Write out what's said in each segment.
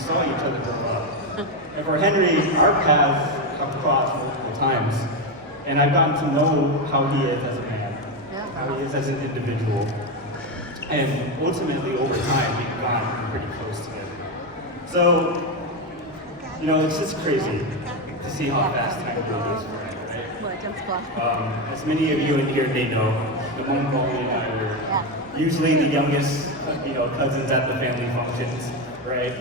saw each other grow up. And for Henry, our paths have crossed multiple times. And I've gotten to know how he is as a man, how he is as an individual. And ultimately, over time, we've gotten pretty close together. So, you know, it's just crazy to see how fast time goes for him, right? As many of you in here may know, the Mongolian and I were usually the youngest, cousins at the family functions, right?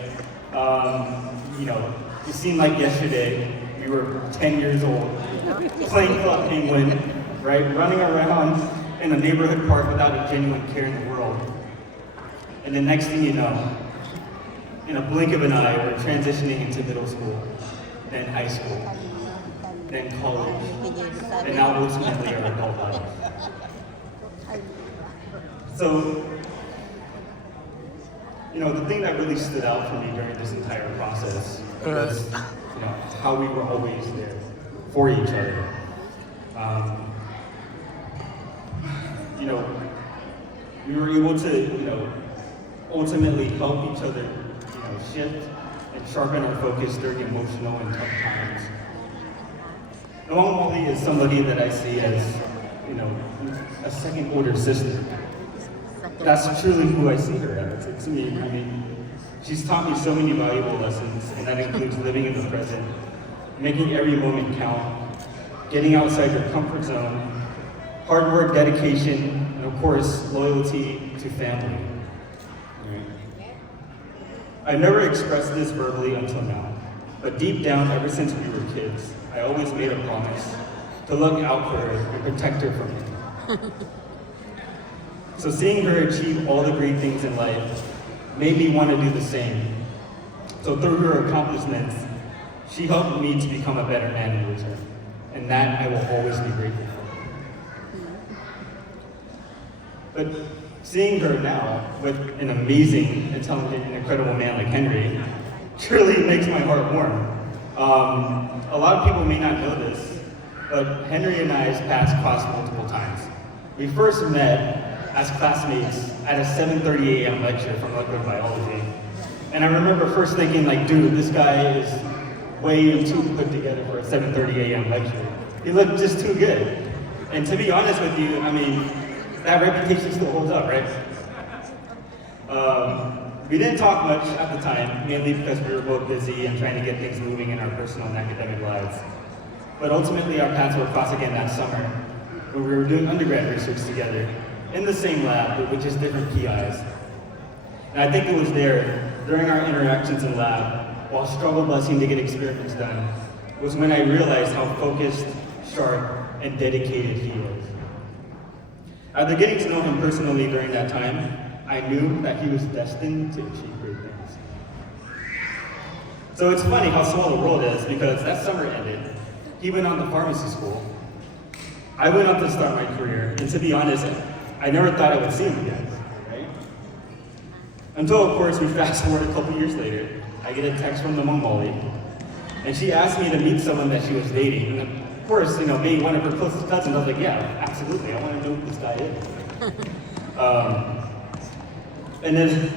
You know, it seemed like yesterday we were 10 years old, playing Club Penguin, right? Running around in a neighborhood park without a genuine care in the world. And the next thing you know, in a blink of an eye, we're transitioning into middle school, then high school, then college, and now ultimately our adult life. So, the thing that really stood out for me during this entire process was, how we were always there for each other. We were able to, ultimately help each other, shift and sharpen our focus during emotional and tough times. Noam Molly is somebody that I see as, a second order sister. That's truly who I see her as. To me, she's taught me so many valuable lessons, and that includes living in the present, making every moment count, getting outside your comfort zone, hard work, dedication, and of course, loyalty to family. I've never expressed this verbally until now, but deep down, ever since we were kids, I always made a promise to look out for her and protect her from me. So seeing her achieve all the great things in life made me want to do the same. So through her accomplishments, she helped me to become a better man in return, and that I will always be grateful for. But seeing her now with an amazing, intelligent, and incredible man like Henry truly makes my heart warm. A lot of people may not know this, but Henry and I's paths crossed multiple times. We first met as classmates at a 7:30 a.m. lecture from liquid biology. And I remember first thinking, dude, this guy is way too put together for a 7:30 a.m. lecture. He looked just too good. And to be honest with you, that reputation still holds up, right? We didn't talk much at the time, mainly because we were both busy and trying to get things moving in our personal and academic lives. But ultimately, our paths were crossed again that summer, when we were doing undergrad research together, in the same lab, but with just different PIs. And I think it was there, during our interactions in lab, while struggle busing to get experiments done, was when I realized how focused, sharp, and dedicated he was. After getting to know him personally during that time, I knew that he was destined to achieve great things. So it's funny how small the world is, because that summer ended, he went on to pharmacy school. I went on to start my career, and to be honest, I never thought I would see him again, right? Until, of course, we fast forward a couple years later, I get a text from the Mongoli, and she asked me to meet someone that she was dating. And of course, being one of her closest cousins, I was like, yeah, absolutely, I want to know who this guy is. And then,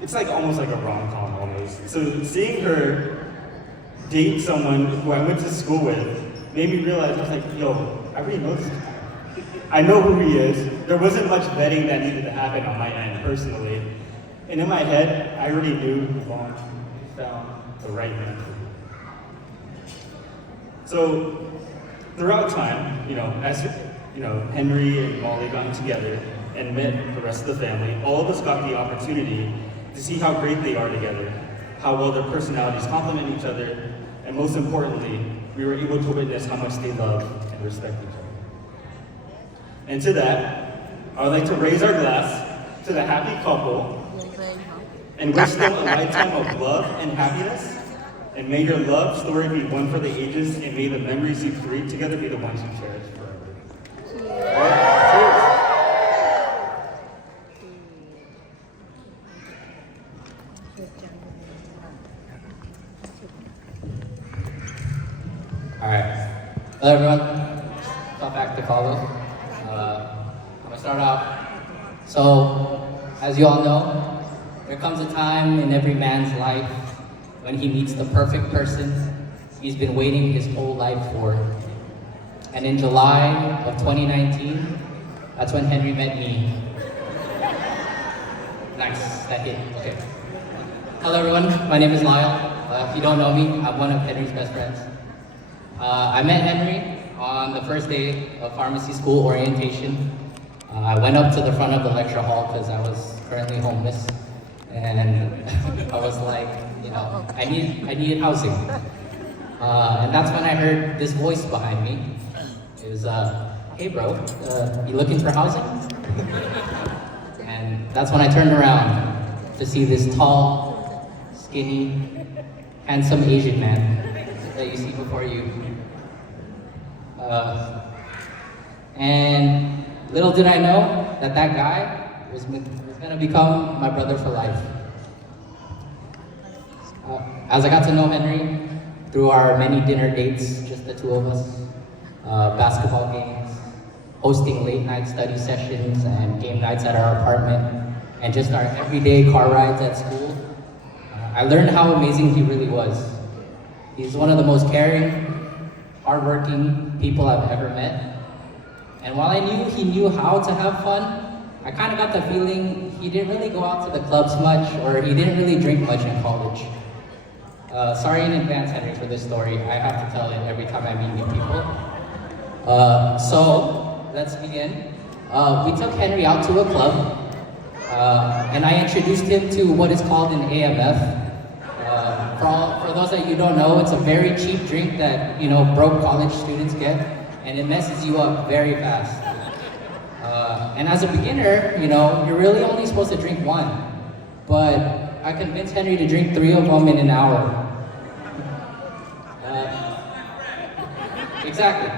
it's almost like a rom-com almost. So seeing her date someone who I went to school with made me realize, I was like, yo, I already know this guy. I know who he is. There wasn't much vetting that needed to happen on my end personally. And in my head, I already knew Vaughn found the right man for me. So throughout time, as Henry and Molly got together and met the rest of the family, all of us got the opportunity to see how great they are together, how well their personalities complement each other, and most importantly, we were able to witness how much they love and respect each other. And to that, I would like to raise our glass to the happy couple and wish them a lifetime of love and happiness. And may your love story be one for the ages, and may the memories you create together be the ones you cherish forever. All right, cheers. All right. Hello, everyone. Tough act to follow. I'm gonna start out. So, as you all know, There comes a time in every man's life when he meets the perfect person he's been waiting his whole life for. And in July of 2019, that's when Henry met me. Nice, that hit, okay. Hello everyone, my name is Lyle. If you don't know me, I'm one of Henry's best friends. I met Henry on the first day of pharmacy school orientation. I went up to the front of the lecture hall because I was currently homeless. And I was like, you know, I needed housing. And that's when I heard this voice behind me. It was, hey bro, you looking for housing? And that's when I turned around to see this tall, skinny, handsome Asian man that you see before you. And little did I know that that guy was gonna become my brother for life. As I got to know Henry through our many dinner dates, just the two of us, basketball games, hosting late night study sessions and game nights at our apartment, and just our everyday car rides at school, I learned how amazing he really was. He's one of the most caring, hardworking people I've ever met. And while I knew he knew how to have fun, I kind of got the feeling he didn't really go out to the clubs much, or he didn't really drink much in college. Sorry in advance, Henry, for this story. I have to tell it every time I meet new people. So, let's begin. We took Henry out to a club, and I introduced him to what is called an AMF. For those that you don't know, it's a very cheap drink that, you know, broke college students get, and it messes you up very fast. And as a beginner, you know, you're really only supposed to drink one, but I convinced Henry to drink 3 of them in an hour. Exactly.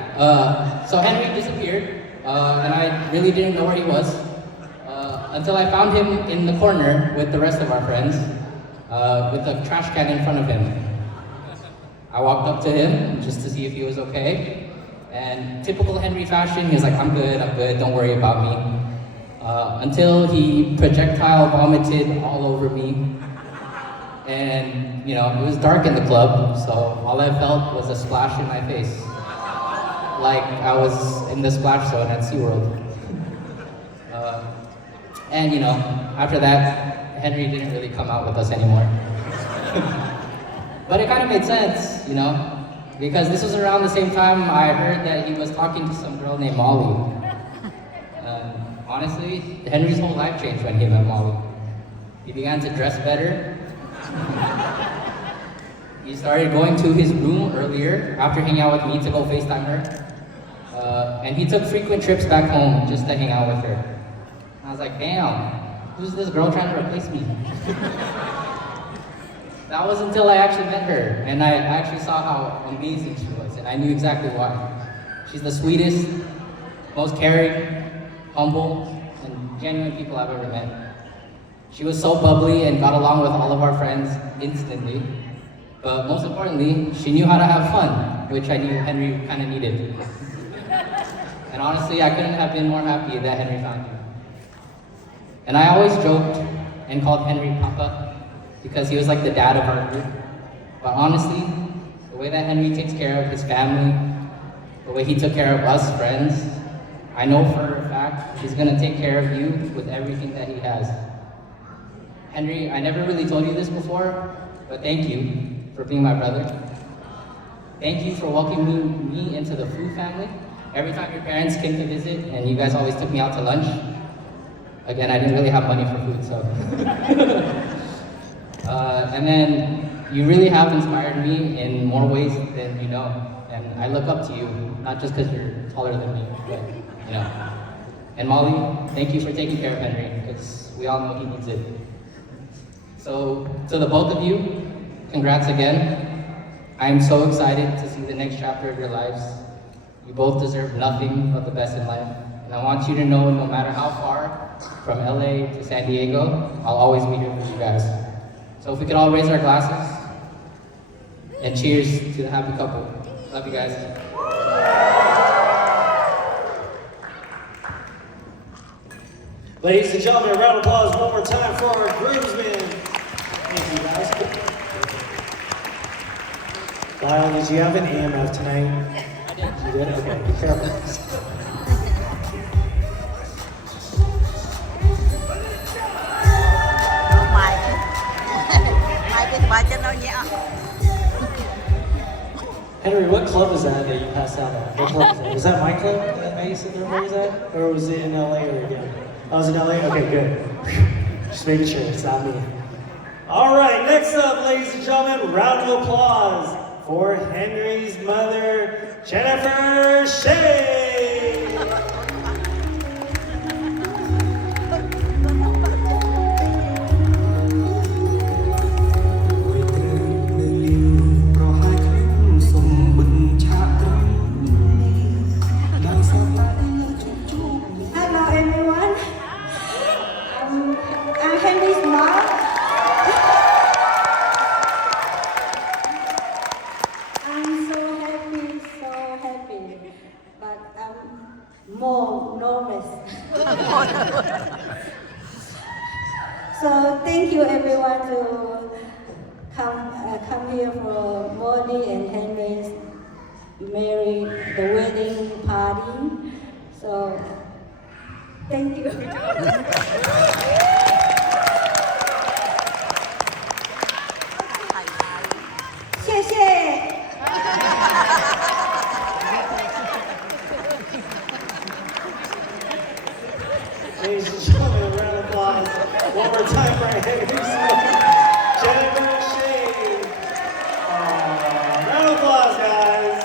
So Henry disappeared, and I really didn't know where he was, until I found him in the corner with the rest of our friends, with a trash can in front of him. I walked up to him just to see if he was okay, and typical Henry fashion, he was like, I'm good, don't worry about me. Until he projectile vomited all over me. And, you know, it was dark in the club, so all I felt was a splash in my face. Like I was in the splash zone at SeaWorld. And, you know, after that, Henry didn't really come out with us anymore. But it kind of made sense, you know, because this was around the same time I heard that he was talking to some girl named Molly. Honestly, Henry's whole life changed when he met Molly. He began to dress better. He started going to his room earlier after hanging out with me to go FaceTime her. And he took frequent trips back home just to hang out with her. And I was like, damn, who's this girl trying to replace me? That was until I actually met her, and I actually saw how amazing she was, and I knew exactly why. She's the sweetest, most caring, humble, and genuine people I've ever met. She was so bubbly and got along with all of our friends instantly. But most importantly, she knew how to have fun, which I knew Henry kind of needed. And honestly, I couldn't have been more happy that Henry found me. And I always joked and called Henry Papa, because he was like the dad of our group. But honestly, the way that Henry takes care of his family, the way he took care of us friends, I know for a fact he's gonna take care of you with everything that he has. Henry, I never really told you this before, but thank you for being my brother. Thank you for welcoming me into the Fu family. Every time your parents came to visit and you guys always took me out to lunch. Again, I didn't really have money for food, so. And then you really have inspired me in more ways than you know. And I look up to you, not just because you're taller than me, but you know. And Molly, thank you for taking care of Henry, because we all know he needs it. So, to the both of you, congrats again. I am so excited to see the next chapter of your lives. You both deserve nothing but the best in life. And I want you to know, no matter how far from LA to San Diego, I'll always be here for you guys. So if we could all raise our glasses, and cheers to the happy couple. Love you guys. Ladies and gentlemen, a round of applause one more time for our groomsmen. Thank you, guys. Lyle, did you have an AMF tonight? I did. You did? Okay, be careful. Mày Mày biết bài cho nó nhẹ. Henry, what club was that you passed out at? What club was that? Was that my club that Mason was at? Or was it in LA or again? I was in LA? Okay, good. Just making sure it's not me. All right, next up, ladies and gentlemen, round of applause for Henry's mother, Jennifer Shea. Hello everyone. I'm Henry's mom. I'm so happy, but I'm more nervous. So thank you everyone to come here for Molly and Henry's the wedding party. So thank you. 谢谢。 Ladies and gentlemen, a round of applause one more time for Henry's mother, Jennifer Shea. Round of applause, guys.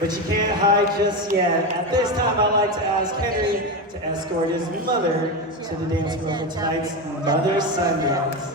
But you can't hide just yet. At this time, I'd like to ask Henry to escort his mother to the dance floor for tonight's Mother-Son Dance.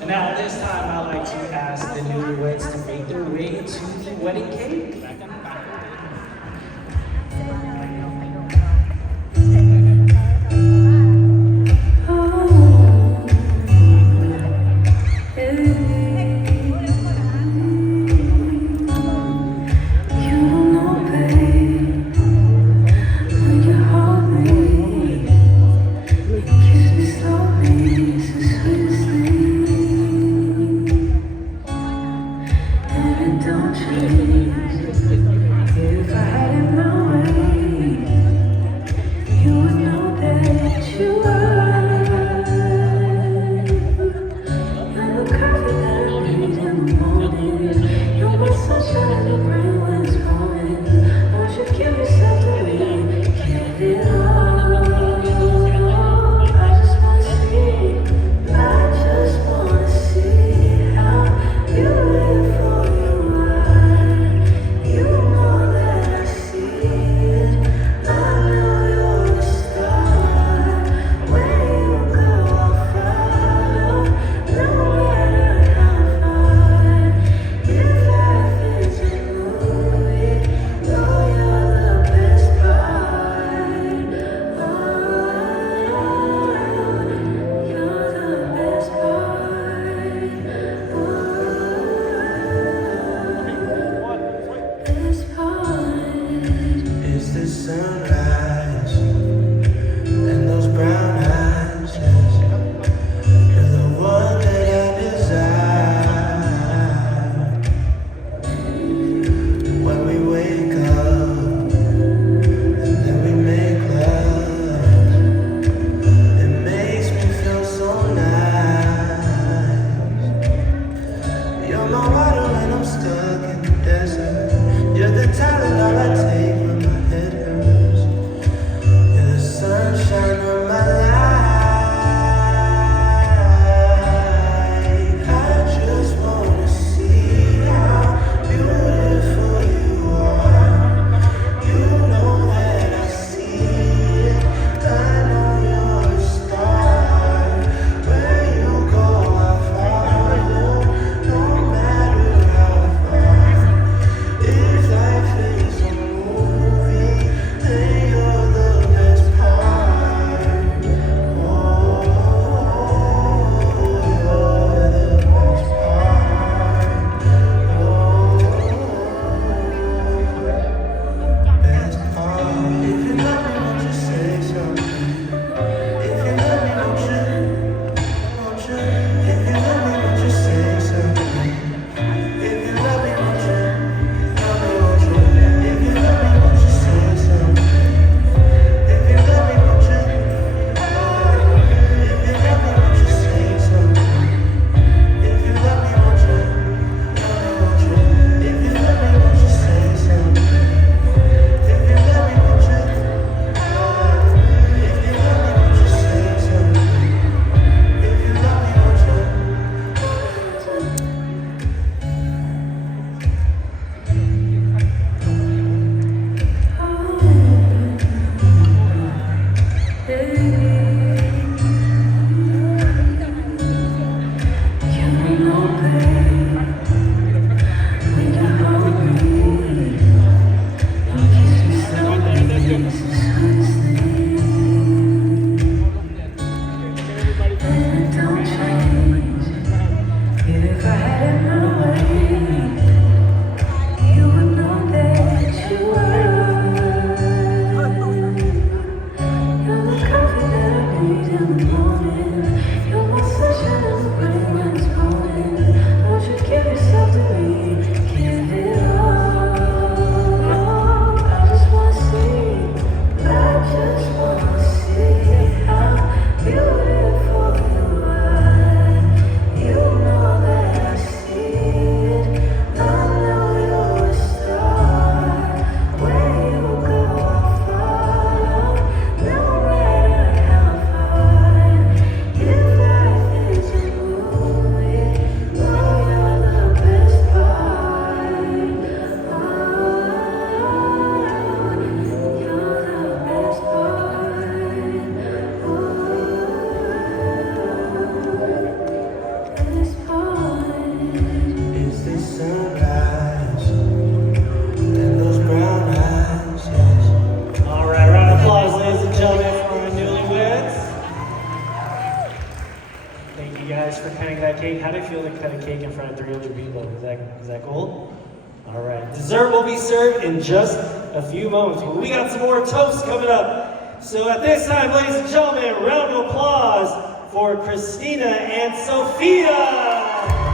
And now at this time, I'd like to ask the newlyweds to make their way to the wedding cake. Don't you Thank you guys for cutting that cake. How do you feel to cut a cake in front of 300 people? Is that cool? All right. Dessert will be served in just a few moments, but we got some more toasts coming up. So at this time, ladies and gentlemen, round of applause for Christina and Sophia.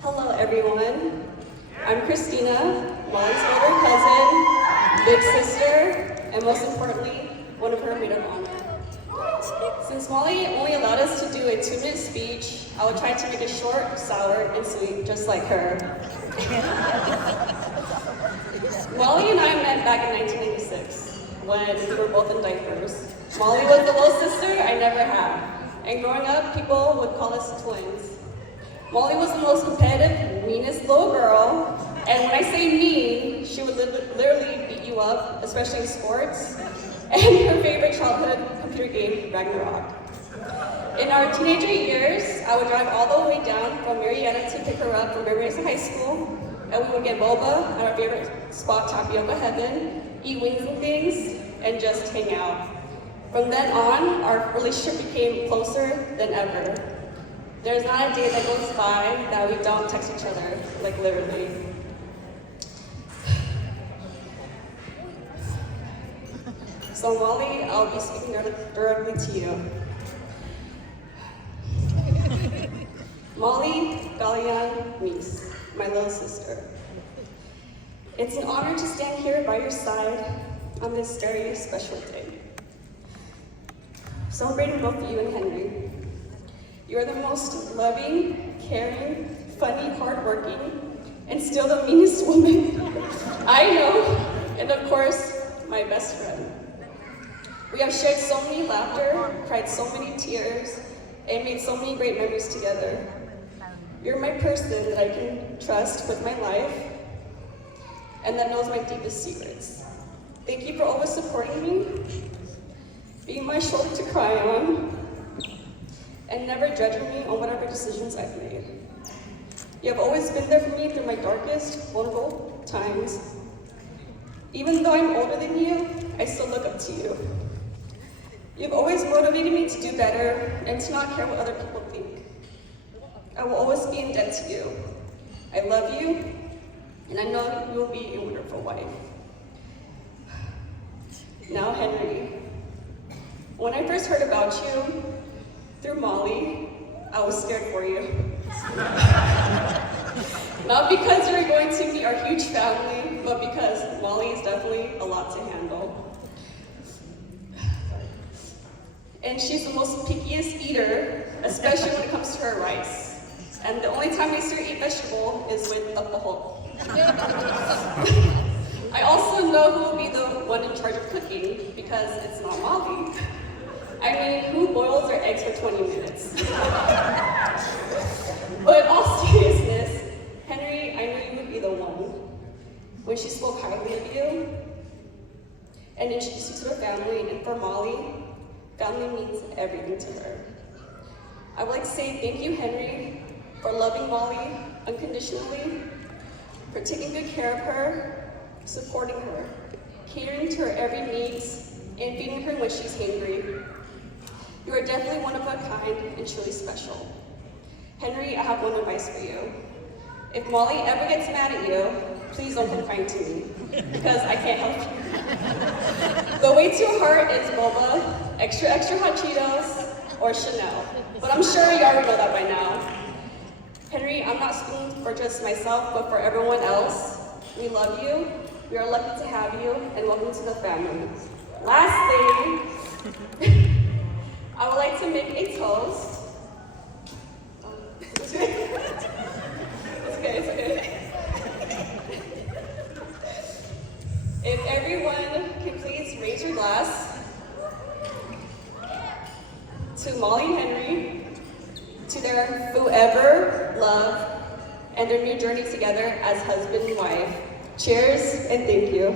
Hello everyone, I'm Christina, Molly's older cousin, big sister, and most importantly, one of her maid of honor. Since Molly only allowed us to do a 2-minute speech, I will try to make it short, sour, and sweet, just like her. Molly and I met back in 1996, when we were both in diapers. Molly was the little sister I never had, and growing up, people would call us twins. Molly was the most competitive, meanest little girl, and when I say mean, she would literally beat you up, especially in sports, and her favorite childhood computer game, Ragnarok. In our teenager years, I would drive all the way down from Marietta to pick her up from Marietta High School, and we would get boba at our favorite spot, Tapioca Heaven, eat wings and things, and just hang out. From then on, our relationship became closer than ever. There's not a day that goes by that we don't text each other, like literally. So Molly, I'll be speaking directly to you. Molly Galian Mies, my little sister. It's an honor to stand here by your side on this very special day. Celebrating both you and Henry. You are the most loving, caring, funny, hardworking, and still the meanest woman I know, and of course, my best friend. We have shared so many laughter, cried so many tears, and made so many great memories together. You're my person that I can trust with my life, and that knows my deepest secrets. Thank you for always supporting me, being my shoulder to cry on, and never judging me on whatever decisions I've made. You have always been there for me through my darkest, vulnerable times. Even though I'm older than you, I still look up to you. You've always motivated me to do better and to not care what other people think. I will always be in debt to you. I love you, and I know you will be a wonderful wife. Now, Henry, when I first heard about you, through Molly, I was scared for you. Not because you're going to be our huge family, but because Molly is definitely a lot to handle. And she's the most pickiest eater, especially when it comes to her rice. And the only time I see her eat vegetable is with alcohol. I also know who will be the one in charge of cooking, because it's not Molly. I mean, who boils their eggs for 20 minutes? But in all seriousness, Henry, I knew you would be the one. When she spoke highly of you and introduced you to her family, and for Molly, family means everything to her. I would like to say thank you, Henry, for loving Molly unconditionally, for taking good care of her, supporting her, catering to her every needs, and feeding her when she's hungry. You are definitely one of a kind and truly special. Henry, I have one advice for you. If Molly ever gets mad at you, please don't come crying to me, because I can't help you. The way to her heart is boba, extra hot Cheetos, or Chanel. But I'm sure you already know that by now. Henry, I'm not speaking for just myself, but for everyone else. We love you, we are lucky to have you, and welcome to the family. Lastly, I would like to make a toast. It's okay. If everyone can please raise your glass to Molly and Henry, to their food whoever, love, and their new journey together as husband and wife. Cheers and thank you.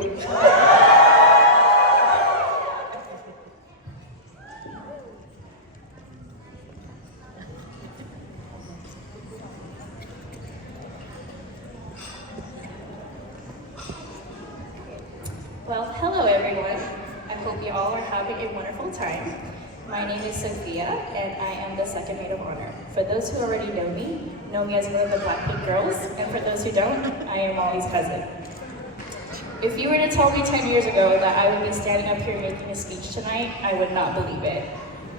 Well, hello everyone. I hope you all are having a wonderful time. My name is Sophia, and I am the second maid of honor. For those who already know me as one of the Blackpink girls, and for those who don't, I am Molly's cousin. If you were to tell me 10 years ago that I would be standing up here making a speech tonight, I would not believe it.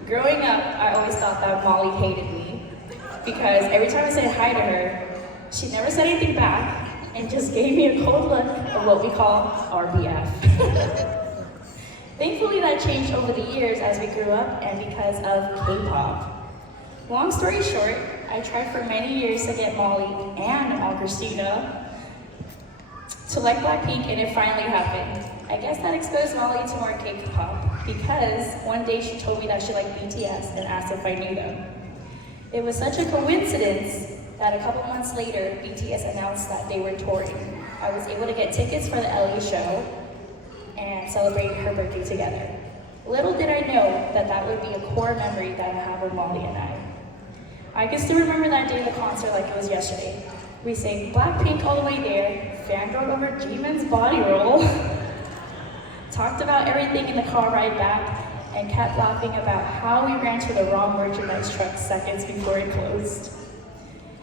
Growing up, I always thought that Molly hated me, because every time I said hi to her, she never said anything back, and just gave me a cold look of what we call RBF. Thankfully, that changed over the years as we grew up and because of K-pop. Long story short, I tried for many years to get Molly and Augustina to like Blackpink, and it finally happened. I guess that exposed Molly to more K-pop because one day she told me that she liked BTS and asked if I knew them. It was such a coincidence that a couple months later, BTS announced that they were touring. I was able to get tickets for the LA show and celebrate her birthday together. Little did I know that that would be a core memory that I have with Molly and I can still remember that day of the concert like it was yesterday. We sang Blackpink all the way there, fangirled over Jimin's body roll, talked about everything in the car ride back, and kept laughing about how we ran to the wrong merchandise truck seconds before it closed.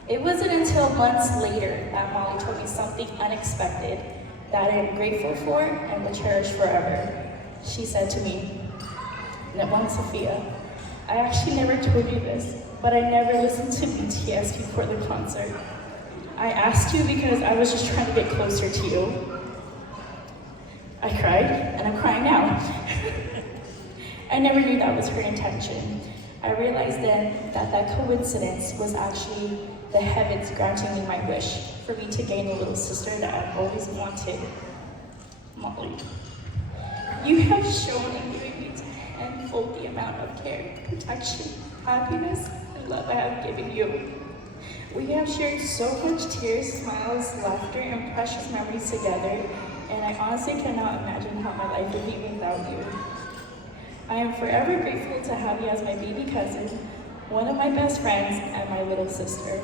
It wasn't until months later that Molly told me something unexpected that I am grateful for and will cherish forever. She said to me, "Mom, Sophia, I actually never told you this, but I never listened to BTS before the concert. I asked you because I was just trying to get closer to you." I cried, and I'm crying now. I never knew that was her intention. I realized then that that coincidence was actually the heavens granting me my wish for me to gain a little sister that I've always wanted, Molly. You have shown and given me tenfold the amount of care, protection, happiness, and love I have given you. We have shared so much tears, smiles, laughter, and precious memories together, and I honestly cannot imagine how my life would be without you. I am forever grateful to have you as my baby cousin, one of my best friends, and my little sister.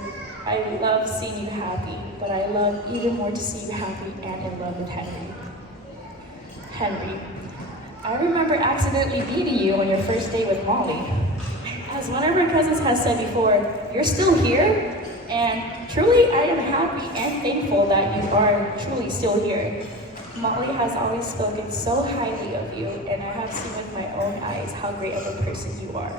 I love seeing you happy, but I love even more to see you happy and in love with Henry. Henry, I remember accidentally meeting you on your first date with Molly. As one of her cousins has said before, you're still here, and truly I am happy and thankful that you are truly still here. Molly has always spoken so highly of you, and I have seen with my own eyes how great of a person you are.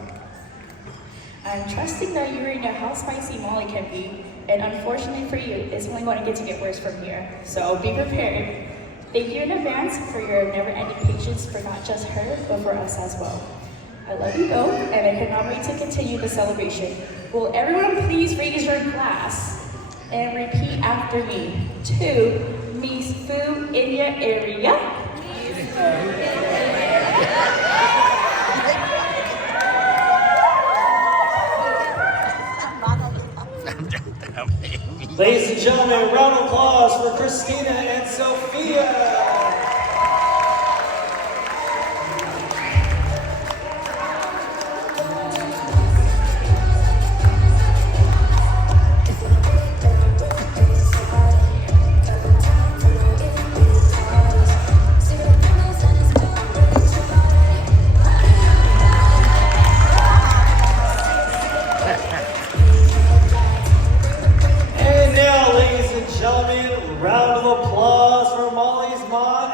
I'm trusting that you already know how spicy Molly can be, and unfortunately for you, it's only going to get worse from here. So be prepared. Thank you in advance for your never-ending patience for not just her, but for us as well. I love you both, and I cannot wait to continue the celebration. Will everyone please raise your glass and repeat after me? To Miss Fu India area. Ladies and gentlemen, round of applause for Christina and Sophia. And now, ladies and gentlemen, round of applause for Molly's mom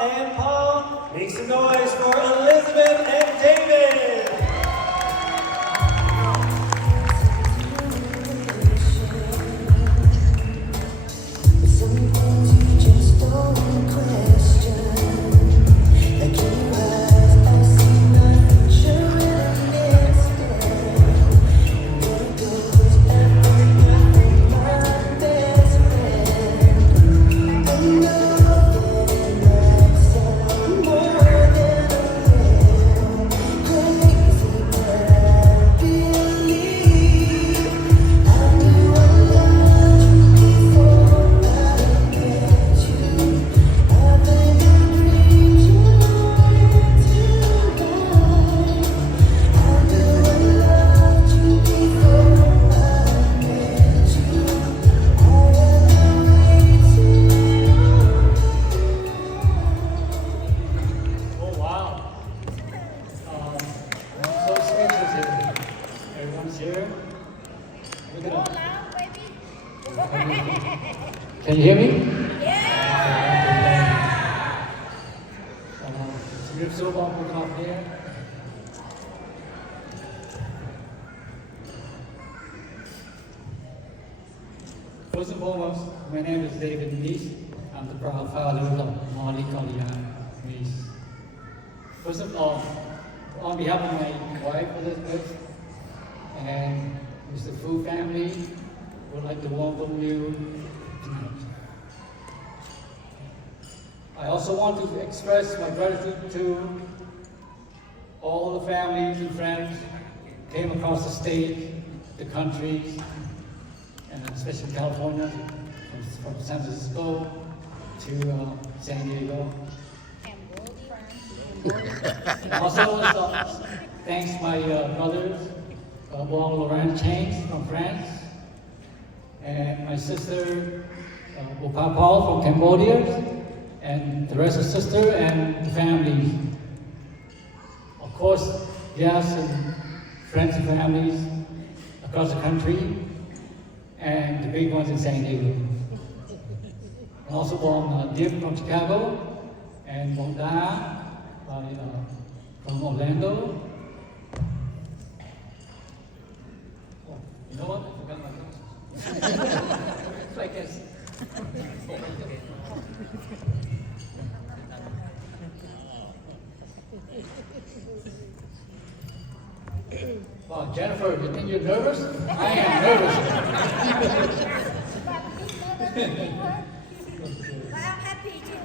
Can you hear me? We're so long we're not here. First and foremost, my name is David Meese. I'm the proud father of Molly Kalian Meese. First of all, on behalf of my wife Elizabeth and Mr. Fu family, would like to welcome you tonight. I also want to express my gratitude to all the families and friends who came across the state, the country, and especially California, from San Francisco to San Diego. Also, thanks my brothers, Wong Laurent Chains from France, and my sister, Opa Paul from Cambodia, and the rest of the sister and the family. Of course, yes, and friends and families across the country, and the big ones in San Diego. And also from Dip from Chicago, and Monda from Orlando. Oh, you know what? I forgot my glasses. It's like this. Wow, Jennifer, you think you're nervous? I am nervous. But I'm happy too.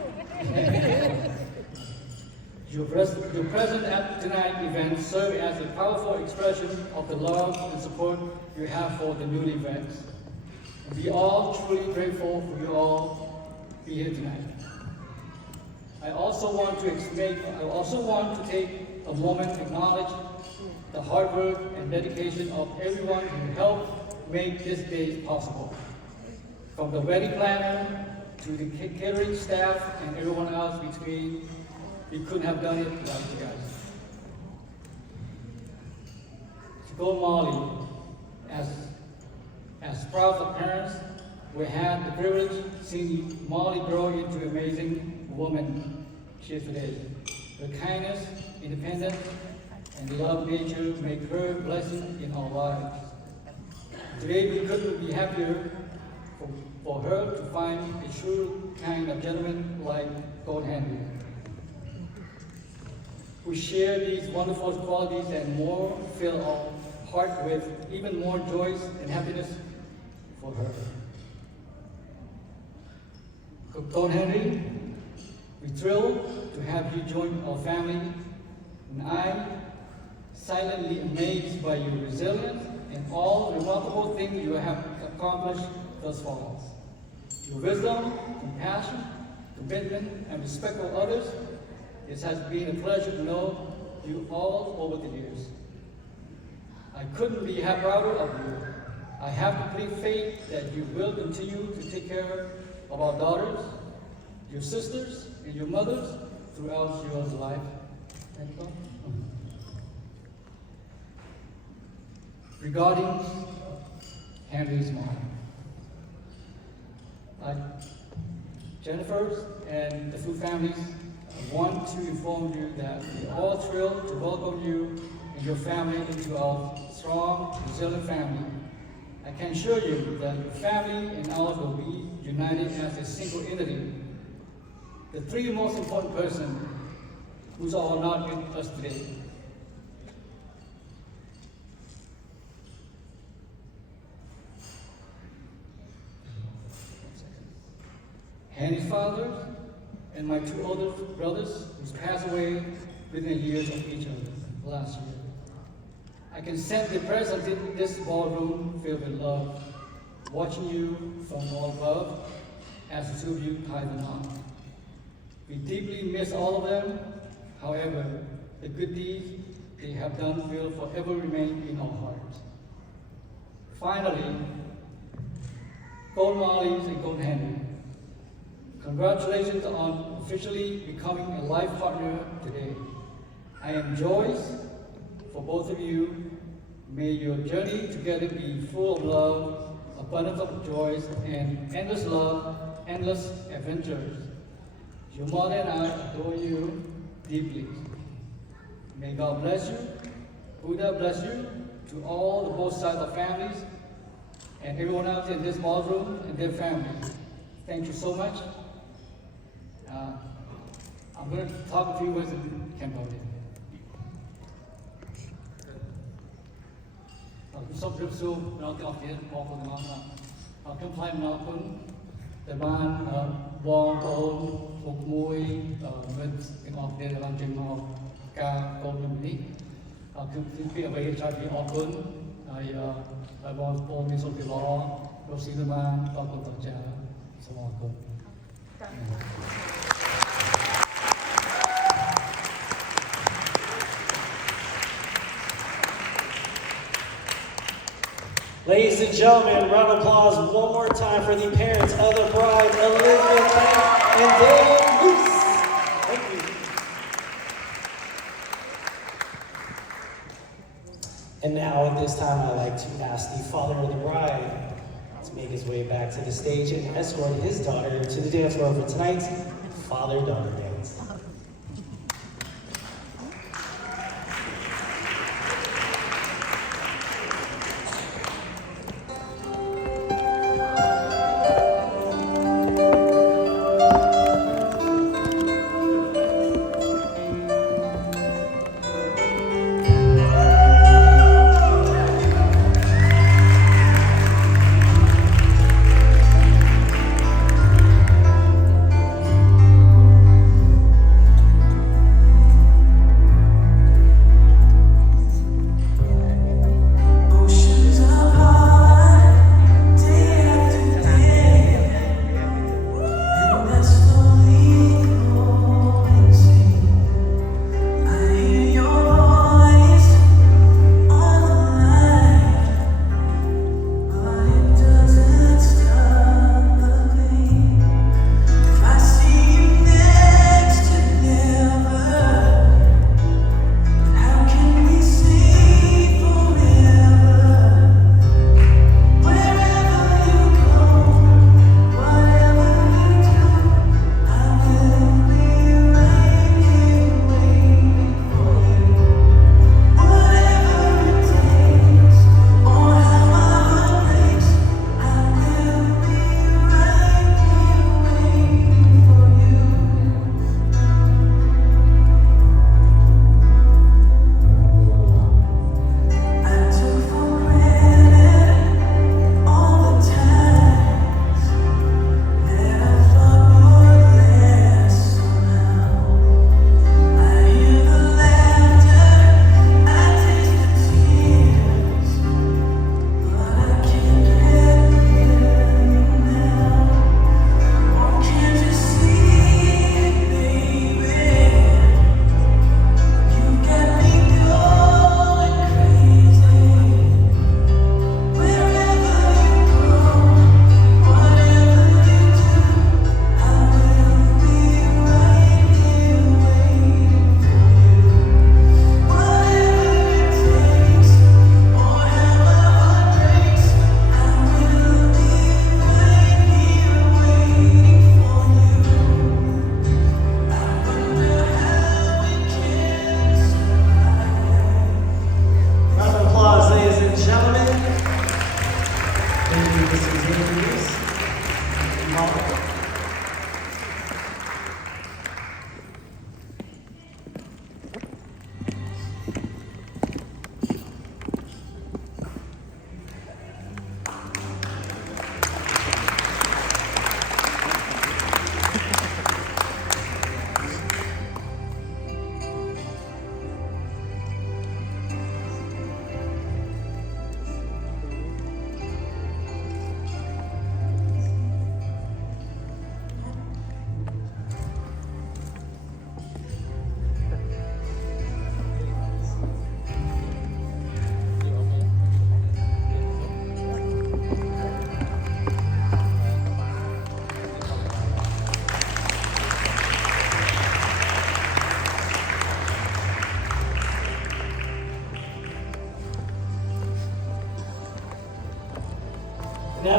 Your presence at tonight's event serves as a powerful expression of the love and support you have for the new event. We all truly grateful for you all be here tonight. I also want to take a moment to acknowledge the hard work and dedication of everyone who helped make this day possible. From the wedding planner to the catering staff and everyone else between, we couldn't have done it without you guys. To go Molly, as proud of parents, we had the privilege seeing Molly grow into an amazing woman she is today. Her kindness, independence, and love nature make her a blessing in our lives. Today we couldn't be happier for her to find a true kind of gentleman like Gold Henry. We share these wonderful qualities and more, fill our heart with even more joys and happiness for her. Gold Henry, we're thrilled to have you join our family, and I'm silently amazed by your resilience and all the remarkable things you have accomplished thus far. Your wisdom, compassion, commitment, and respect for others, it has been a pleasure to know you all over the years. I couldn't be prouder of you. I have complete faith that you will continue to take care of our daughters, your sisters, and your mothers throughout your life. Regarding Henry's mom, Jennifer and the Fu families want to inform you that we are all thrilled to welcome you and your family into our strong, resilient family. I can assure you that your family and ours will be united as a single entity. The three most important persons who are not with us today. Henry's father and my two older brothers who passed away within years of each other last year. I can sense the presence in this ballroom filled with love, watching you from all above as the two of you tie the knot. We deeply miss all of them. However, the good deeds they have done will forever remain in our hearts. Finally, Gold Molly and Gold Henry, congratulations on officially becoming a life partner today. I am joyous for both of you. May your journey together be full of love, abundance of joys, and endless love, endless adventures. Your mother and I adore you deeply. May God bless you, Buddha bless you, to all the both sides of families, and everyone else in this ballroom and their families. Thank you so much. I'm going to talk a few words in Cambodian. សូមជម្រាបសួរបងប្អូនទាំងអស់គ្នាបងប្អូនទាំងអស់គ្នាខ្ញុំថ្លែងអំណរគុណដែលបានបងប្អូនពុកមួយមិត្តទាំងអស់គ្នាដែលបានចេញមកការកូនខ្ញុំនេះខ្ញុំពីអ្វីច្រើនពីអរគុណហើយបងប្អូនមានសុខភាពល្អរស់ស៊ីទៅបានអរគុណដល់ចា៎សូមអរគុណ Ladies and gentlemen, round of applause one more time for the parents of the bride, Olivia Kang and Dale Moose. Thank you. And now at this time, I'd like to ask the father of the bride to make his way back to the stage and escort his daughter to the dance floor for tonight's father-daughter dance.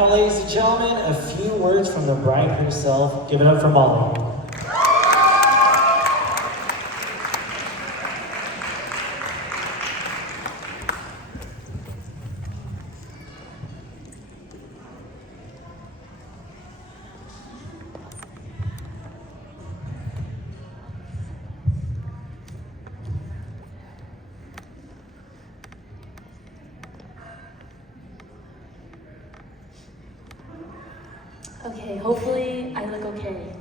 now, ladies and gentlemen, a few words from the bride herself. Give it up for Molly. Okay, hopefully I look okay.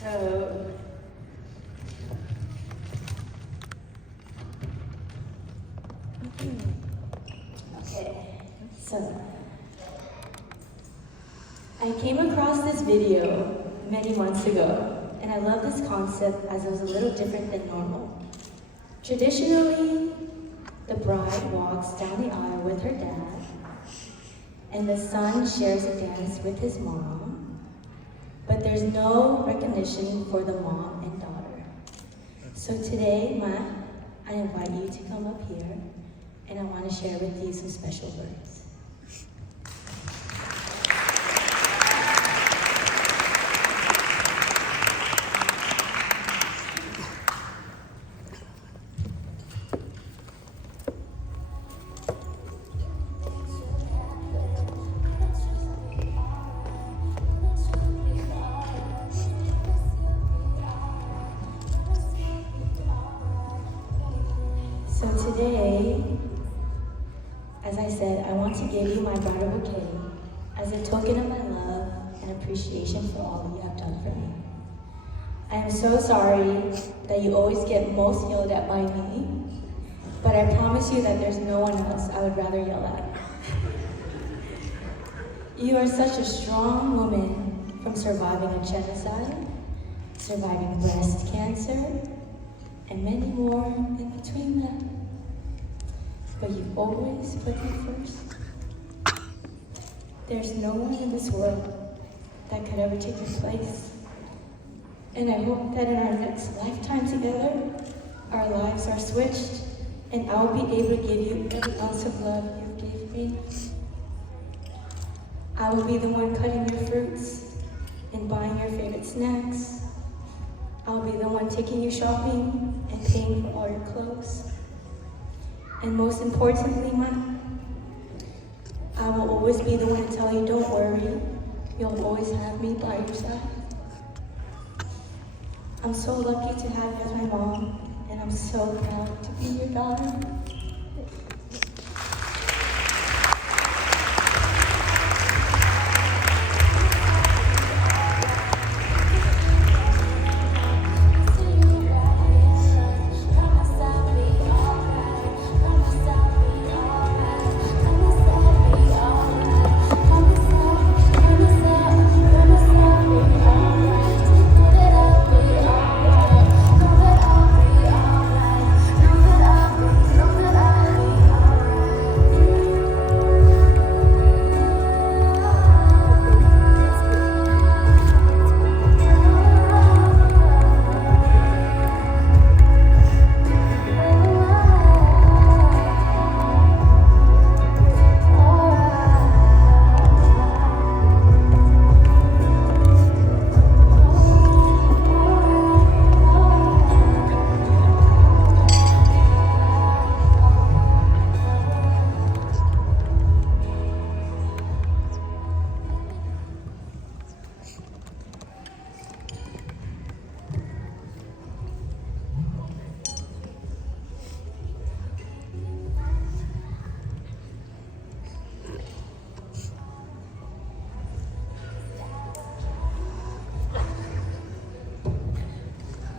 So, okay, so I came across this video many months ago, and I love this concept as it was a little different than normal. Traditionally, the bride walks down the aisle with her dad, and the son shares a dance with his mom, but there's no recognition for the mom and daughter. So today, Matt, I invite you to come up here, and I want to share with you some special words. So today, as I said, I want to give you my bridal bouquet as a token of my love and appreciation for all you have done for me. I am so sorry that you always get most yelled at by me, but I promise you that there's no one else I would rather yell at. You are such a strong woman, from surviving a genocide, surviving breast cancer, and many more in between that. But you always put me first. There's no one in this world that could ever take your place. And I hope that in our next lifetime together, our lives are switched, and I'll be able to give you every ounce of love you gave me. I will be the one cutting your fruits and buying your favorite snacks. I'll be the one taking you shopping and paying for all your clothes. And most importantly, I will always be the one to tell you, don't worry, you'll always have me by your side. I'm so lucky to have you as my mom, and I'm so proud to be your daughter.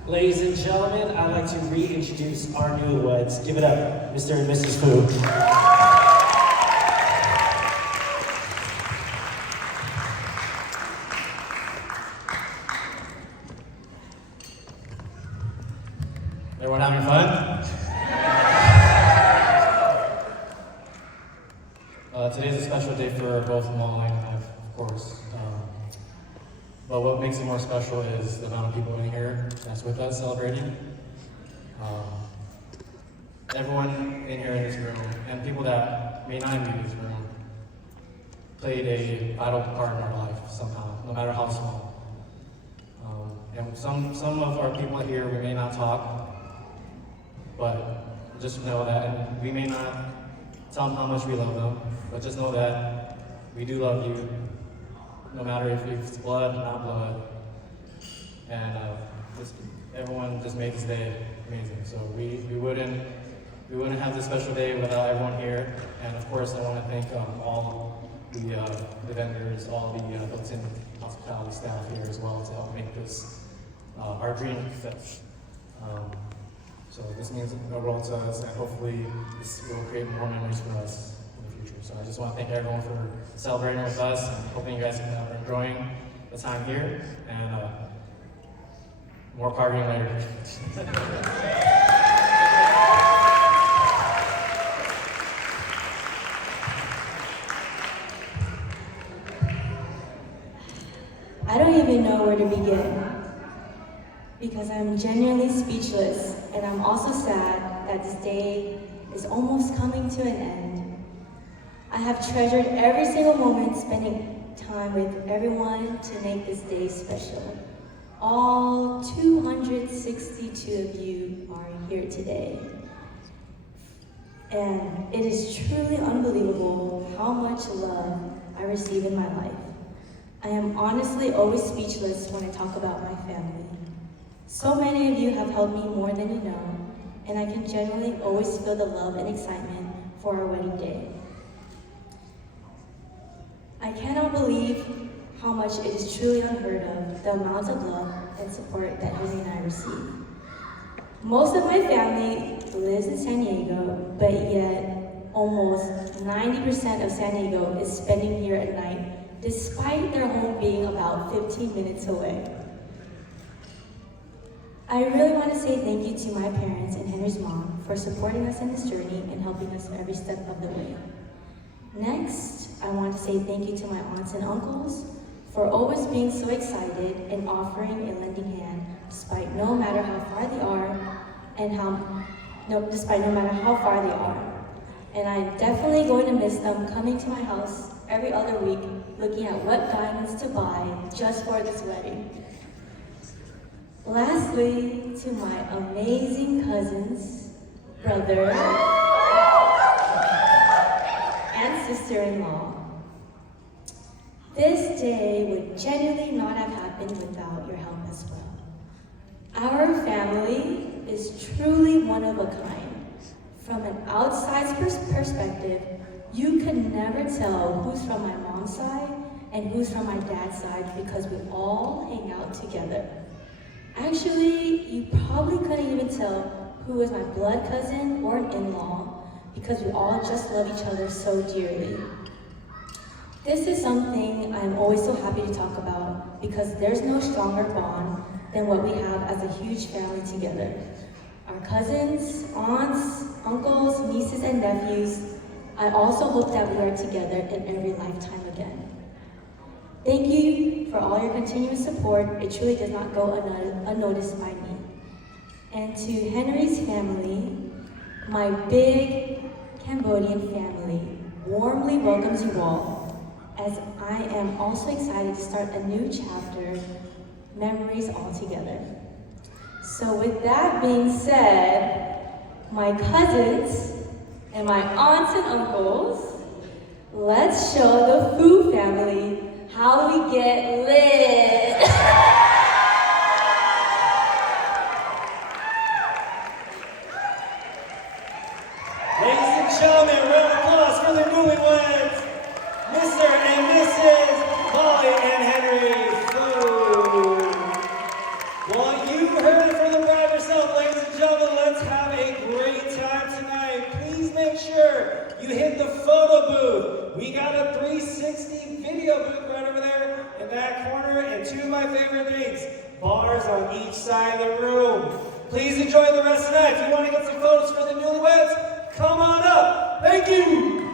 Ladies and gentlemen, I'd like to reintroduce our newlyweds. Give it up, Mr. and Mrs. Fu. Everyone having fun? Today's a special day for both Molly and I, of course. But what makes it more special is the amount of people in here that's with us celebrating. everyone in here in this room, and people that may not be in this room, played a vital part in our life somehow, no matter how small. And some of our people here, we may not talk, but just know that, and we may not tell them how much we love them, but just know that we do love you, no matter if it's blood, not blood. And everyone just made this day amazing. So we wouldn't have this special day without everyone here. And of course, I want to thank all the vendors, all the built-in hospitality staff here as well to help make this our dream success. So this means the world to us, and hopefully this will create more memories for us in the future. So I just want to thank everyone for celebrating with us, and hoping you guys are enjoying the time here, and more partying later. I don't even know where to begin because I'm genuinely speechless, and I'm also sad that this day is almost coming to an end. I have treasured every single moment spending time with everyone to make this day special. All 262 of you are here today. And it is truly unbelievable how much love I receive in my life. I am honestly always speechless when I talk about my family. So many of you have helped me more than you know, and I can genuinely always feel the love and excitement for our wedding day. I cannot believe how much it is truly unheard of, the amount of love and support that Henry and I receive. Most of my family lives in San Diego, but yet almost 90% of San Diego is spending here at night, despite their home being about 15 minutes away. I really want to say thank you to my parents and Henry's mom for supporting us in this journey and helping us every step of the way. Next, I want to say thank you to my aunts and uncles for always being so excited and offering a lending hand despite no matter how far they are despite no matter how far they are. And I'm definitely going to miss them coming to my house every other week looking at what diamonds to buy just for this wedding. Lastly, to my amazing cousins, brother, and sister-in-law. This day would genuinely not have happened without your help as well. Our family is truly one of a kind. From an outside perspective, you could never tell who's from my mom's side and who's from my dad's side because we all hang out together. Actually, you probably couldn't even tell who was my blood cousin or an in-law because we all just love each other so dearly. This is something I'm always so happy to talk about because there's no stronger bond than what we have as a huge family together. Our cousins, aunts, uncles, nieces, and nephews, I also hope that we are together in every lifetime again. Thank you for all your continuous support. It truly does not go unnoticed by me. And to Henry's family, my big Cambodian family warmly welcomes you all, as I am also excited to start a new chapter, memories all together. So with that being said, my cousins and my aunts and uncles, let's show the Fu family how we get lit. Ladies and gentlemen, round of applause for the newlyweds, Mr. and Mrs. Molly and Henry Fu. Well, you heard it from the bride herself, ladies and gentlemen. Let's have a great time tonight. Please make sure you hit the photo booth. We got a 360 video booth right over there in that corner, and two of my favorite things, bars on each side of the room. Please enjoy the rest of the night. If you want to get some photos for the newlyweds, come on up. Thank you.